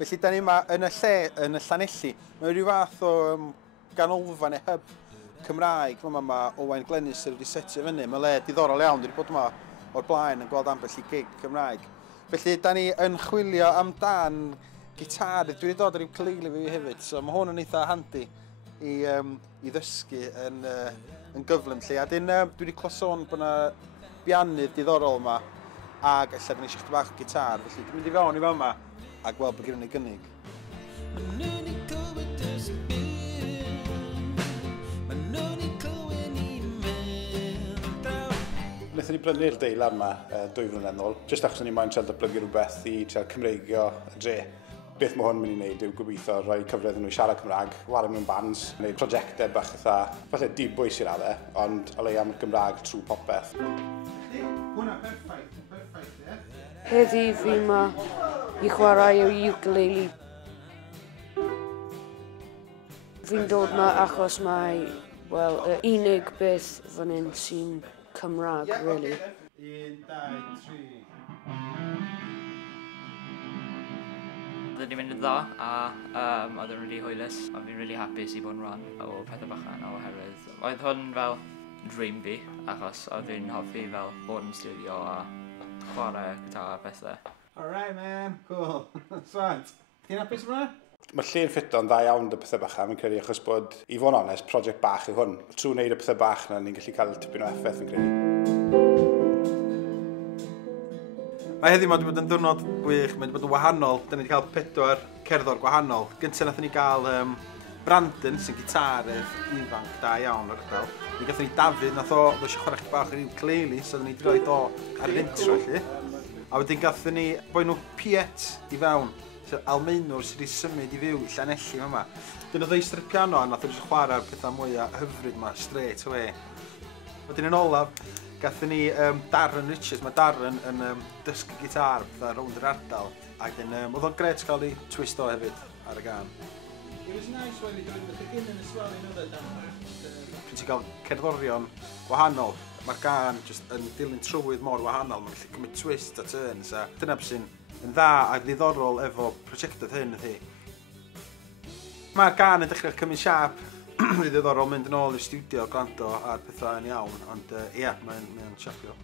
Felly, da ni yma yn y lle, yn y Llanelli. Mae rhyw fath o ganolfan neu hub Cymraeg. Mae Owain Glenys wedi setio fyny. Mae le diddorol iawn. Dwi wedi bod yma o'r blaen yn gweld ambell i gig Cymraeg. Felly, da ni yn chwilio amdan gitar. Dwi wedi dod ar ryw cleili fi hefyd. So, mae hwn yn eitha handi i ddysgu yn gyflym. A dyn, dwi wedi clywed sôn bod yna bianydd diddorol yma. Ac allan ni eisiau chdi bach o gitar. Felly, dwi'n mynd i fewn i fa yma a gweld bod gyda ni gynnig. Wnaethon ni brynu'r deilad yma 2 flynedd nôl, jyst achos ni moyn trial datblygu rhywbeth i trial Cymreigio y dre. Beth mae hwn yn mynd i wneud yw gobeithio rhoi cyfle iddyn nhw i siarad Cymraeg, wario mewn bands, wneud prosiectau bach eitha, falle dibwys i raddau, ond o leia am y Gymraeg trwy popeth. Hwna perffaith, ie? Heddi fi yma i chwarae o ukulele. Fi'n dod yma achos mae, wel, y unig beth fan hyn sy'n Cymraeg, really. 1, 2, 3. Oedden ni'n mynd yn dda, a oedd yn rili hwylus, a fi'n rili hapus i bod yn rhan o Pethau Bychain oherwydd. Oedd hwn fel dream fi, achos oedd fi'n hoffi fel bod yn studio a chwarae gitar a bethau. Alright man, cool. Swant, ti'n hapus yma? Mae'r lle'n ffito'n dda iawn dy Pethau Bychain, fi'n credu, achos bod, i fod yn onest, prosiect bach yw hwn. Trwy wneud y Pethau Bach na, ni'n gallu cael tipyn o effaith, fi'n credu. Mae heddiw wedi bod yn diwrnod gwych, mae wedi bod yn wahanol. Da ni wedi cael 4 cerddor gwahanol. Gyntaf nathon ni gael Brandon, sy'n gitarydd ifanc da iawn o'r ardal. Mi gathon ni Dafydd, nath o eisiau chwarae chi bach yn ukulele, so ni wedi rhoi do ar yr intro felly. A wedyn gathon ni boi nhw Piet i fewn, Almaenwr sydd wedi symud i fyw i Llanelli yma. Dyn oedd ei strip piano a nath o eisiau chwarae'r pethau mwyaf hyfryd yma, straight away. Wedyn yn olaf, gathon ni Darren Richards, mae Darren yn dysgu gitar pethau rownd yr ardal. Ac oedd o'n gret cael ei twisto hefyd ar y gan. It was nice when we did the beginning as well, you know that. Pryd ti'n cael cerddorion gwahanol, mae'r gan yn dilyn trywydd mor wahanol, mae'n gallu cymryd twist a turns. Dyna beth sy'n dda a ddiddorol efo prosiectau hyn ydi. Mae'r gan yn dechrau cymryd siap, ddiddorol mynd yn ôl i'r studio, gwrando ar pethau yn iawn, ond ie, mae'n siapio.